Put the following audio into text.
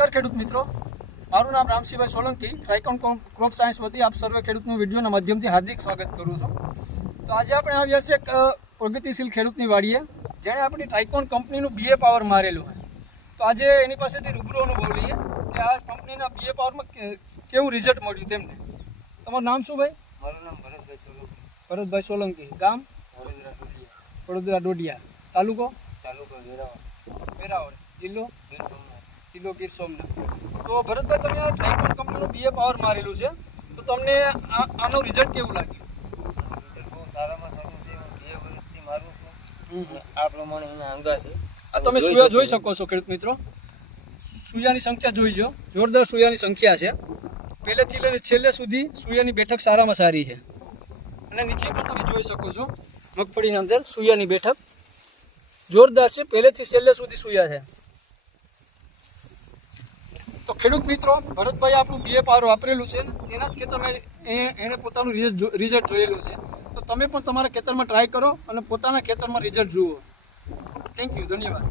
નમસ્કાર ખેડૂત મિત્રો, મારું નામ રામસિંહભાઈ સોલંકી, ટ્રાઇકોન ક્રોપ સાયન્સ વતી આપ સર્વે ખેડૂતનું વિડીયોના માધ્યમથી હાર્દિક સ્વાગત કરું છું. તો આજે આપણે આવ્યા છે એક પ્રગતિશીલ ખેડૂતની વાડીએ, જેણે આપણી ટ્રાઇકોન કંપનીનું BA પાવર મારેલું હોય. તો આજે એની પાસેથી રૂબરૂ અનુભવ લઈએ કે આ કંપનીના BA પાવરમાં કેવું રિઝલ્ટ મળ્યું તેમને. તમારું નામ શું ભાઈ? મારું નામ ભરતભાઈ સોલંકી. ભરતભાઈ સોલંકી, ગામ વડોદરા ડોડિયા, તાલુકો વેરાવળ, જિલ્લો ગીર સોમનાથ. તો ભરતભાઈ, તમે આ ટ્રાઇકોન કંપનીનું BA પાવર મારેલું છે, તો તમને આનું રિઝલ્ટ કેવું લાગ્યું? બહુ સારામાં સારું છે. હું 2 વર્ષથી મારું છું. આ પ્રમાણે એના અંગા છે. આ તમે સૂયા જોઈ શકો છો ખેડૂત મિત્રો, સૂયાની સંખ્યા જોઈ લો, જોરદાર સૂયાની સંખ્યા છે. પહેલેથી લઈને છેલ્લે સુધી સૂયાની બેઠક સારામાં સારી છે. અને નીચે પણ તમે જોઈ શકો છો, મગફળીની અંદર સૂયાની બેઠક જોરદાર છે. પહેલેથી છેલ્લે સુધી સૂયા છે. તો ખેડૂત મિત્રો, ભરતભાઈ આપણું BA પાવર વાપરેલું છે, એના જ ખેતરમાં એણે પોતાનું રિઝલ્ટ જોયેલું છે. તો તમે પણ તમારા ખેતરમાં ટ્રાય કરો અને પોતાના ખેતરમાં રિઝલ્ટ જુઓ. થેન્ક યુ, ધન્યવાદ.